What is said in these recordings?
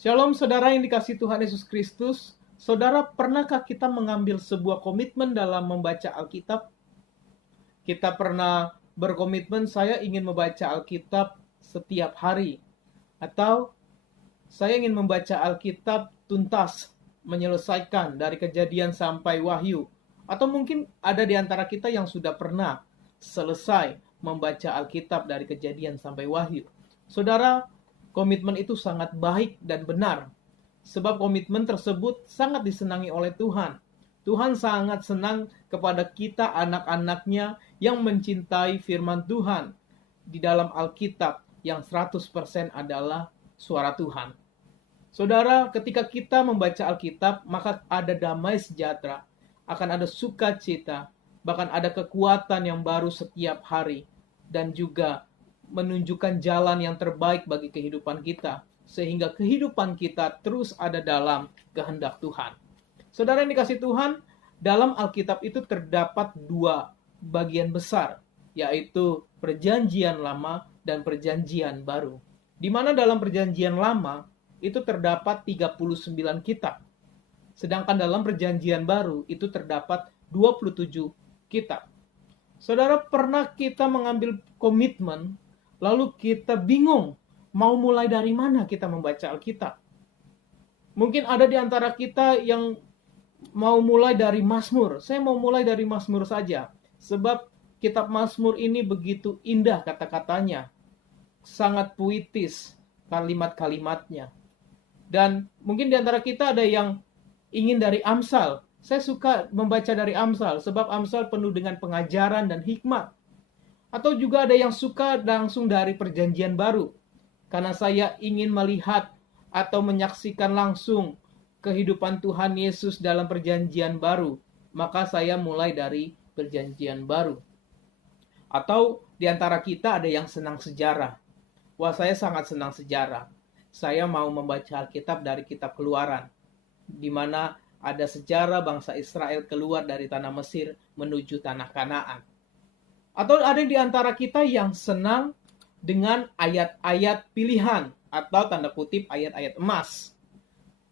Shalom saudara yang dikasihi Tuhan Yesus Kristus. Saudara, pernahkah kita mengambil sebuah komitmen dalam membaca Alkitab? Kita pernah berkomitmen saya ingin membaca Alkitab setiap hari. Atau saya ingin membaca Alkitab tuntas, menyelesaikan dari Kejadian sampai Wahyu. Atau mungkin ada di antara kita yang sudah pernah selesai membaca Alkitab dari Kejadian sampai Wahyu. Saudara, komitmen itu sangat baik dan benar. Sebab komitmen tersebut sangat disenangi oleh Tuhan. Tuhan sangat senang kepada kita anak-anaknya yang mencintai firman Tuhan. Di dalam Alkitab yang 100% adalah suara Tuhan. Saudara, ketika kita membaca Alkitab, maka ada damai sejahtera, akan ada sukacita, bahkan ada kekuatan yang baru setiap hari, dan juga menunjukkan jalan yang terbaik bagi kehidupan kita, sehingga kehidupan kita terus ada dalam kehendak Tuhan. Saudara yang dikasihi Tuhan, dalam Alkitab itu terdapat dua bagian besar, yaitu Perjanjian Lama dan Perjanjian Baru. Di mana dalam Perjanjian Lama itu terdapat 39 kitab. Sedangkan dalam Perjanjian Baru itu terdapat 27 kitab. Saudara, pernah kita mengambil komitmen, lalu kita bingung mau mulai dari mana kita membaca Alkitab? Mungkin ada di antara kita yang mau mulai dari Mazmur. Saya mau mulai dari Mazmur saja. Sebab kitab Mazmur ini begitu indah kata-katanya. Sangat puitis kalimat-kalimatnya. Dan mungkin di antara kita ada yang ingin dari Amsal. Saya suka membaca dari Amsal. Sebab Amsal penuh dengan pengajaran dan hikmat. Atau juga ada yang suka langsung dari Perjanjian Baru. Karena saya ingin melihat atau menyaksikan langsung kehidupan Tuhan Yesus dalam Perjanjian Baru. Maka saya mulai dari Perjanjian Baru. Atau di antara kita ada yang senang sejarah. Wah, saya sangat senang sejarah. Saya mau membaca Alkitab dari kitab Keluaran. Di mana ada sejarah bangsa Israel keluar dari tanah Mesir menuju tanah Kanaan. Atau ada di antara kita yang senang dengan ayat-ayat pilihan atau tanda kutip ayat-ayat emas.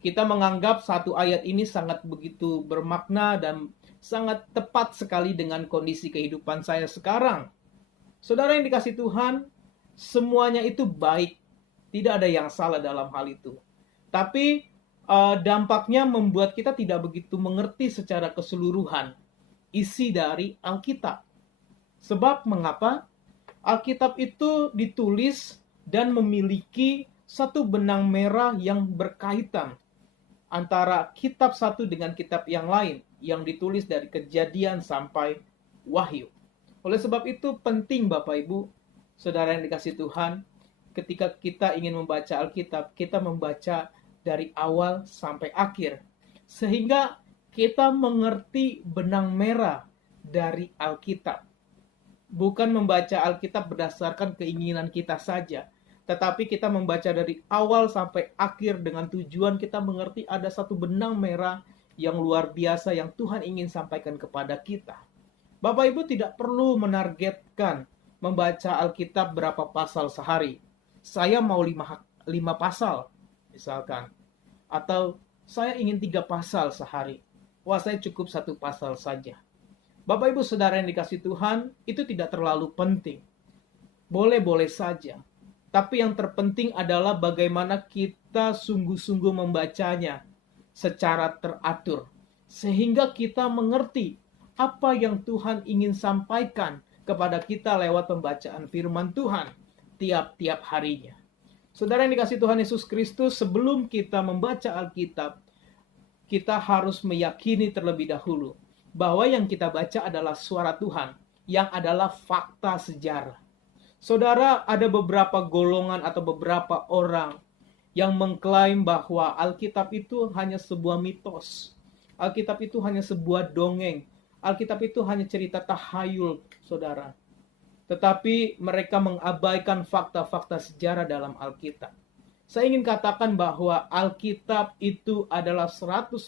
Kita menganggap satu ayat ini sangat begitu bermakna dan sangat tepat sekali dengan kondisi kehidupan saya sekarang. Saudara yang dikasihi Tuhan, semuanya itu baik. Tidak ada yang salah dalam hal itu. Tapi dampaknya membuat kita tidak begitu mengerti secara keseluruhan isi dari Alkitab. Sebab mengapa? Alkitab itu ditulis dan memiliki satu benang merah yang berkaitan antara kitab satu dengan kitab yang lain yang ditulis dari Kejadian sampai Wahyu. Oleh sebab itu penting Bapak Ibu, saudara yang dikasihi Tuhan, ketika kita ingin membaca Alkitab, kita membaca dari awal sampai akhir. Sehingga kita mengerti benang merah dari Alkitab. Bukan membaca Alkitab berdasarkan keinginan kita saja, tetapi kita membaca dari awal sampai akhir dengan tujuan kita mengerti ada satu benang merah yang luar biasa yang Tuhan ingin sampaikan kepada kita. Bapak Ibu tidak perlu menargetkan membaca Alkitab berapa pasal sehari. Saya mau 5 pasal, misalkan. Atau saya ingin 3 pasal sehari. Wah, saya cukup 1 pasal saja. Bapak Ibu Saudara yang dikasihi Tuhan, itu tidak terlalu penting. Boleh-boleh saja. Tapi yang terpenting adalah bagaimana kita sungguh-sungguh membacanya secara teratur. Sehingga kita mengerti apa yang Tuhan ingin sampaikan kepada kita lewat pembacaan firman Tuhan tiap-tiap harinya. Saudara yang dikasihi Tuhan Yesus Kristus, sebelum kita membaca Alkitab, kita harus meyakini terlebih dahulu bahwa yang kita baca adalah suara Tuhan, yang adalah fakta sejarah. Saudara, ada beberapa golongan atau beberapa orang yang mengklaim bahwa Alkitab itu hanya sebuah mitos. Alkitab itu hanya sebuah dongeng. Alkitab itu hanya cerita tahayul, saudara. Tetapi mereka mengabaikan fakta-fakta sejarah dalam Alkitab. Saya ingin katakan bahwa Alkitab itu adalah 100%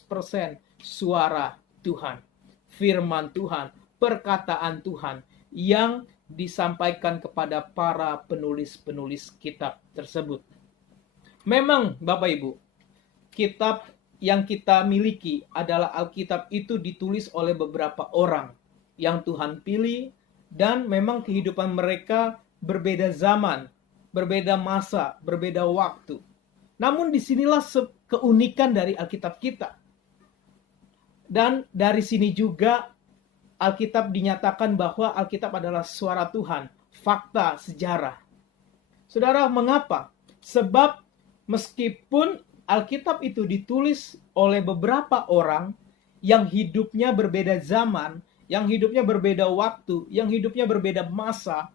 suara Tuhan. Firman Tuhan, perkataan Tuhan yang disampaikan kepada para penulis-penulis kitab tersebut. Memang Bapak Ibu, kitab yang kita miliki adalah Alkitab itu ditulis oleh beberapa orang yang Tuhan pilih, dan memang kehidupan mereka berbeda zaman, berbeda masa, berbeda waktu. Namun disinilah keunikan dari Alkitab kita. Dan dari sini juga Alkitab dinyatakan bahwa Alkitab adalah suara Tuhan, fakta, sejarah. Saudara, mengapa? Sebab meskipun Alkitab itu ditulis oleh beberapa orang yang hidupnya berbeda zaman, yang hidupnya berbeda waktu, yang hidupnya berbeda masa,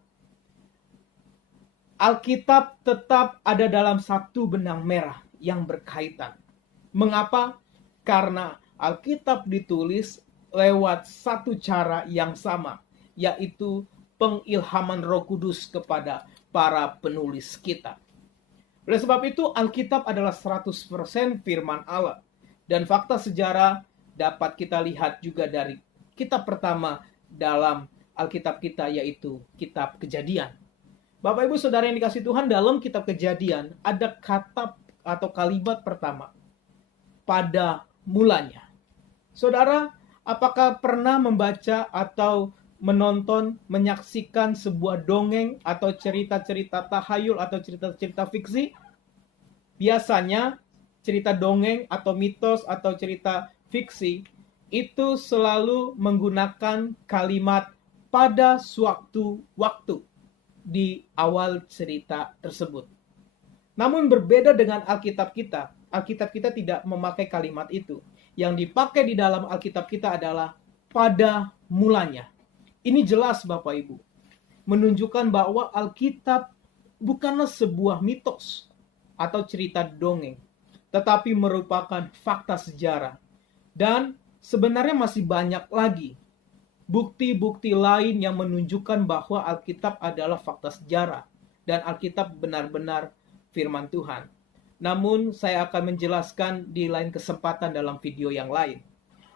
Alkitab tetap ada dalam satu benang merah yang berkaitan. Mengapa? Karena Alkitab ditulis lewat satu cara yang sama, yaitu pengilhaman Roh Kudus kepada para penulis kitab. Oleh sebab itu, Alkitab adalah 100% firman Allah. Dan fakta sejarah dapat kita lihat juga dari kitab pertama dalam Alkitab kita, yaitu kitab Kejadian. Bapak Ibu Saudara yang dikasihi Tuhan, dalam kitab Kejadian ada kata atau kalimat pertama, pada mulanya. Saudara, apakah pernah membaca atau menonton, menyaksikan sebuah dongeng atau cerita-cerita tahayul atau cerita-cerita fiksi? Biasanya cerita dongeng atau mitos atau cerita fiksi itu selalu menggunakan kalimat pada suatu waktu di awal cerita tersebut. Namun berbeda dengan Alkitab kita tidak memakai kalimat itu. Yang dipakai di dalam Alkitab kita adalah pada mulanya. Ini jelas Bapak Ibu, menunjukkan bahwa Alkitab bukanlah sebuah mitos atau cerita dongeng, tetapi merupakan fakta sejarah. Dan sebenarnya masih banyak lagi bukti-bukti lain yang menunjukkan bahwa Alkitab adalah fakta sejarah dan Alkitab benar-benar firman Tuhan. Namun saya akan menjelaskan di lain kesempatan dalam video yang lain.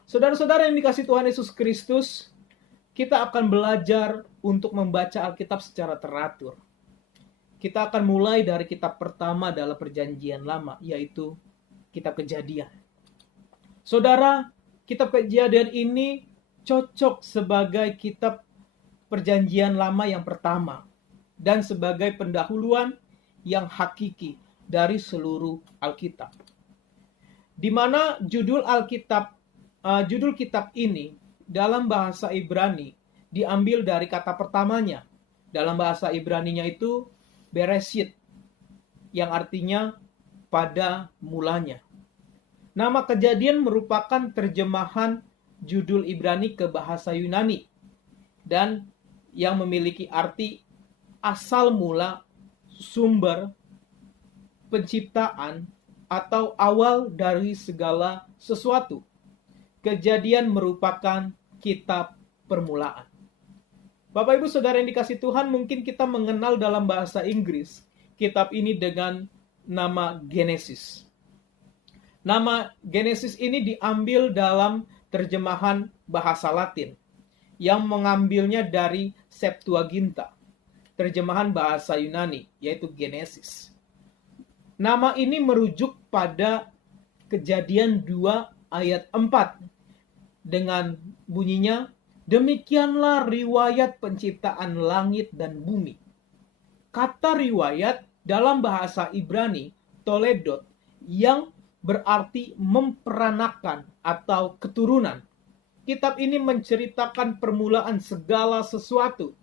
Saudara-saudara yang dikasihi Tuhan Yesus Kristus, kita akan belajar untuk membaca Alkitab secara teratur. Kita akan mulai dari kitab pertama dalam Perjanjian Lama, yaitu kitab Kejadian. Saudara, kitab Kejadian ini cocok sebagai kitab Perjanjian Lama yang pertama dan sebagai pendahuluan yang hakiki dari seluruh Alkitab. Di mana judul kitab ini dalam bahasa Ibrani diambil dari kata pertamanya. Dalam bahasa Ibraninya itu Bereshit, yang artinya pada mulanya. Nama Kejadian merupakan terjemahan judul Ibrani ke bahasa Yunani dan yang memiliki arti asal mula, sumber, penciptaan, atau awal dari segala sesuatu. Kejadian merupakan kitab permulaan. Bapak Ibu Saudara yang dikasihi Tuhan, mungkin kita mengenal dalam bahasa Inggris kitab ini dengan nama Genesis. Nama Genesis ini diambil dalam terjemahan bahasa Latin yang mengambilnya dari Septuaginta, terjemahan bahasa Yunani, yaitu Genesis. Nama ini merujuk pada Kejadian 2 ayat 4 dengan bunyinya, demikianlah riwayat penciptaan langit dan bumi. Kata riwayat dalam bahasa Ibrani, toledot, yang berarti memperanakan atau keturunan. Kitab ini menceritakan permulaan segala sesuatu,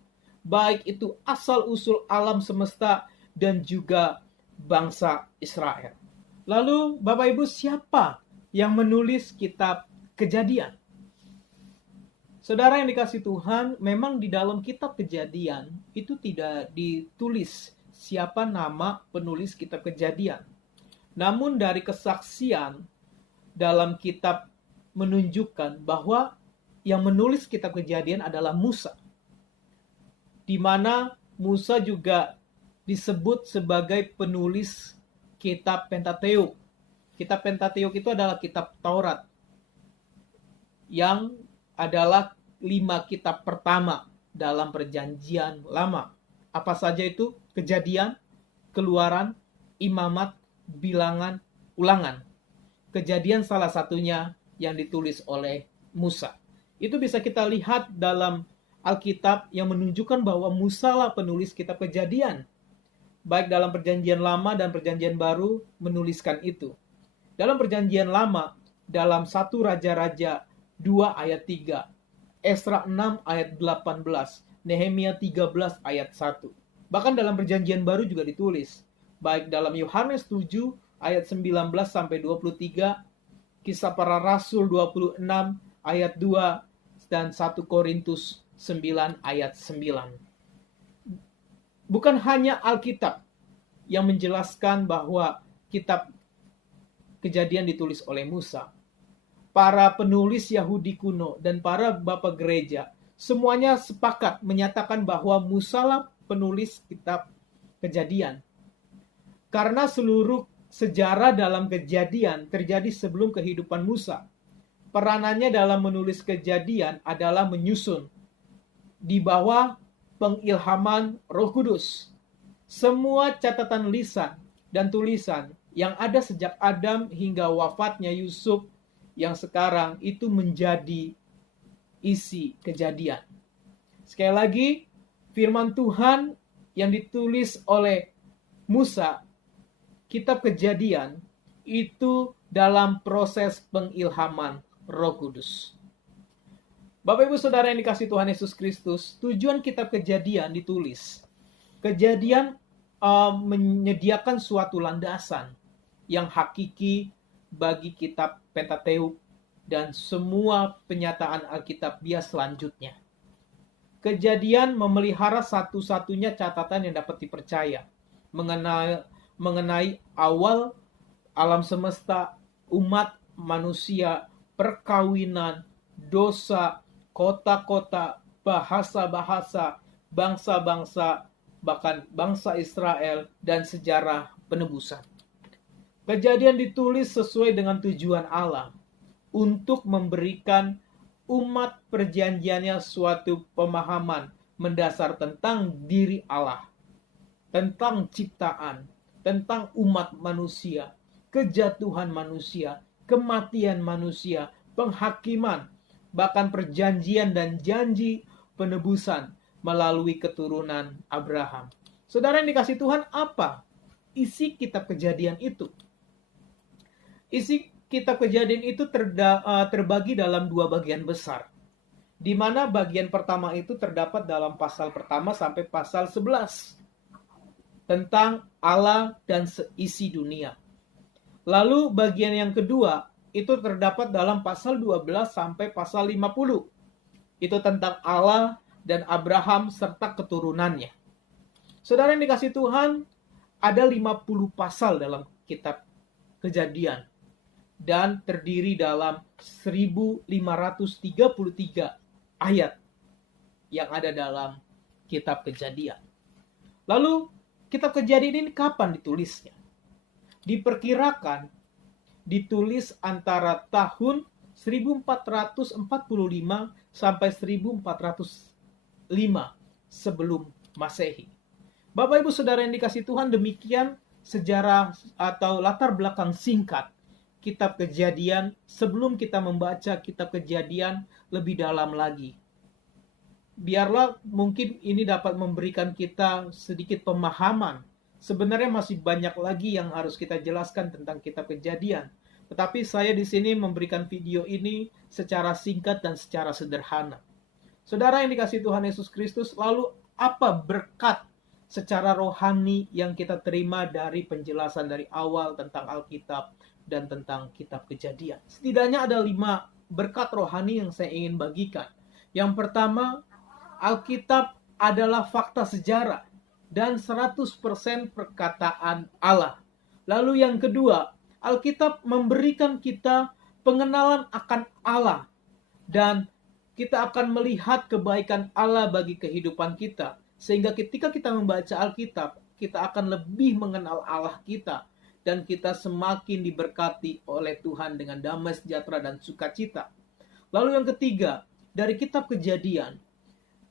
baik itu asal-usul alam semesta dan juga bangsa Israel. Lalu Bapak Ibu, siapa yang menulis kitab Kejadian? Saudara yang dikasihi Tuhan, memang di dalam kitab Kejadian itu tidak ditulis siapa nama penulis kitab Kejadian. Namun dari kesaksian dalam kitab menunjukkan bahwa yang menulis kitab Kejadian adalah Musa. Di mana Musa juga disebut sebagai penulis kitab Pentateuk. Kitab Pentateuk itu adalah kitab Taurat yang adalah 5 kitab pertama dalam Perjanjian Lama. Apa saja itu? Kejadian, Keluaran, Imamat, Bilangan, Ulangan. Kejadian salah satunya yang ditulis oleh Musa. Itu bisa kita lihat dalam Alkitab yang menunjukkan bahwa Musa lah penulis kitab Kejadian. Baik dalam Perjanjian Lama dan Perjanjian Baru menuliskan itu. Dalam Perjanjian Lama, dalam 1 Raja-Raja 2 ayat 3, Esra 6 ayat 18, Nehemia 13 ayat 1. Bahkan dalam Perjanjian Baru juga ditulis, baik dalam Yohanes 7 ayat 19 sampai 23, Kisah Para Rasul 26 ayat 2, dan 1 Korintus 9 ayat 9. Bukan hanya Alkitab yang menjelaskan bahwa kitab Kejadian ditulis oleh Musa. Para penulis Yahudi kuno dan para bapak gereja semuanya sepakat menyatakan bahwa Musa lah penulis kitab Kejadian. Karena seluruh sejarah dalam Kejadian terjadi sebelum kehidupan Musa. Peranannya dalam menulis Kejadian adalah menyusun di bawah pengilhaman Roh Kudus. Semua catatan lisan dan tulisan yang ada sejak Adam hingga wafatnya Yusuf yang sekarang itu menjadi isi Kejadian. Sekali lagi, firman Tuhan yang ditulis oleh Musa, kitab Kejadian, itu dalam proses pengilhaman Roh Kudus. Bapak Ibu Saudara yang dikasihi Tuhan Yesus Kristus, tujuan kitab Kejadian ditulis. Kejadian menyediakan suatu landasan yang hakiki bagi kitab Pentateuk dan semua penyataan Alkitab bias selanjutnya. Kejadian memelihara satu-satunya catatan yang dapat dipercaya mengenai awal alam semesta, umat manusia, perkawinan, dosa, kota-kota, bahasa-bahasa, bangsa-bangsa, bahkan bangsa Israel, dan sejarah penebusan. Kejadian ditulis sesuai dengan tujuan Allah untuk memberikan umat perjanjiannya suatu pemahaman mendasar tentang diri Allah, tentang ciptaan, tentang umat manusia, kejatuhan manusia, kematian manusia, penghakiman, bahkan perjanjian dan janji penebusan melalui keturunan Abraham. Saudara yang dikasihi Tuhan, apa isi kitab Kejadian itu? Isi kitab Kejadian itu terbagi dalam dua bagian besar, di mana bagian pertama itu terdapat dalam pasal pertama sampai pasal 11 tentang Allah dan seisi dunia. Lalu bagian yang kedua itu terdapat dalam pasal 12 sampai pasal 50. Itu tentang Allah dan Abraham serta keturunannya. Saudara yang dikasihi Tuhan, ada 50 pasal dalam kitab Kejadian dan terdiri dalam 1533 ayat yang ada dalam kitab Kejadian. Lalu kitab Kejadian ini kapan ditulisnya? Diperkirakan ditulis antara tahun 1445 sampai 1405 sebelum Masehi. Bapak Ibu Saudara yang dikasihi Tuhan, demikian sejarah atau latar belakang singkat kitab Kejadian sebelum kita membaca kitab Kejadian lebih dalam lagi. Biarlah mungkin ini dapat memberikan kita sedikit pemahaman. Sebenarnya masih banyak lagi yang harus kita jelaskan tentang kitab Kejadian. Tetapi saya di sini memberikan video ini secara singkat dan secara sederhana. Saudara yang dikasihi Tuhan Yesus Kristus, lalu apa berkat secara rohani yang kita terima dari penjelasan dari awal tentang Alkitab dan tentang kitab Kejadian? Setidaknya ada 5 berkat rohani yang saya ingin bagikan. Yang pertama, Alkitab adalah fakta sejarah dan 100% perkataan Allah. Lalu yang kedua, Alkitab memberikan kita pengenalan akan Allah dan kita akan melihat kebaikan Allah bagi kehidupan kita. Sehingga ketika kita membaca Alkitab, kita akan lebih mengenal Allah kita dan kita semakin diberkati oleh Tuhan dengan damai sejahtera dan sukacita. Lalu yang ketiga, dari kitab Kejadian,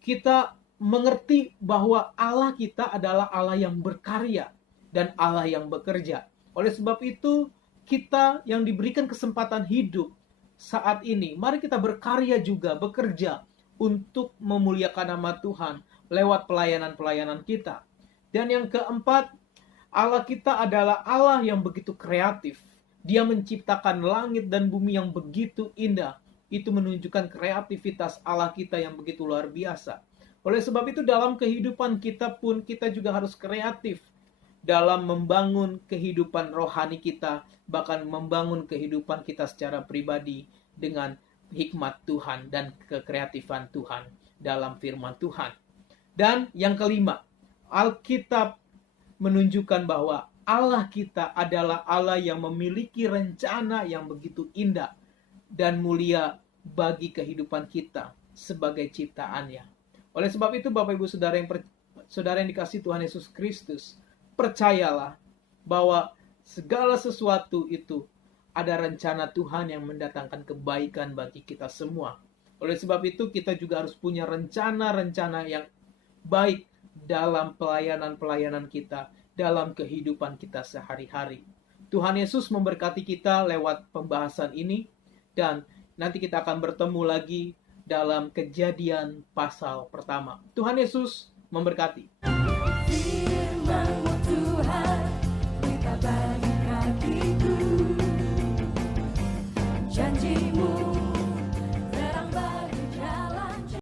kita mengerti bahwa Allah kita adalah Allah yang berkarya dan Allah yang bekerja. Oleh sebab itu, kita yang diberikan kesempatan hidup saat ini, mari kita berkarya juga, bekerja untuk memuliakan nama Tuhan lewat pelayanan-pelayanan kita. Dan yang keempat, Allah kita adalah Allah yang begitu kreatif. Dia menciptakan langit dan bumi yang begitu indah. Itu menunjukkan kreativitas Allah kita yang begitu luar biasa. Oleh sebab itu dalam kehidupan kita pun kita juga harus kreatif dalam membangun kehidupan rohani kita, bahkan membangun kehidupan kita secara pribadi dengan hikmat Tuhan dan kekreatifan Tuhan dalam firman Tuhan. Dan yang kelima, Alkitab menunjukkan bahwa Allah kita adalah Allah yang memiliki rencana yang begitu indah dan mulia bagi kehidupan kita sebagai ciptaannya. Oleh sebab itu Bapak Ibu Saudara yang dikasihi Tuhan Yesus Kristus, percayalah bahwa segala sesuatu itu ada rencana Tuhan yang mendatangkan kebaikan bagi kita semua. Oleh sebab itu kita juga harus punya rencana-rencana yang baik dalam pelayanan-pelayanan kita, dalam kehidupan kita sehari-hari. Tuhan Yesus memberkati kita lewat pembahasan ini, dan nanti kita akan bertemu lagi dalam Kejadian pasal pertama. Tuhan Yesus memberkati.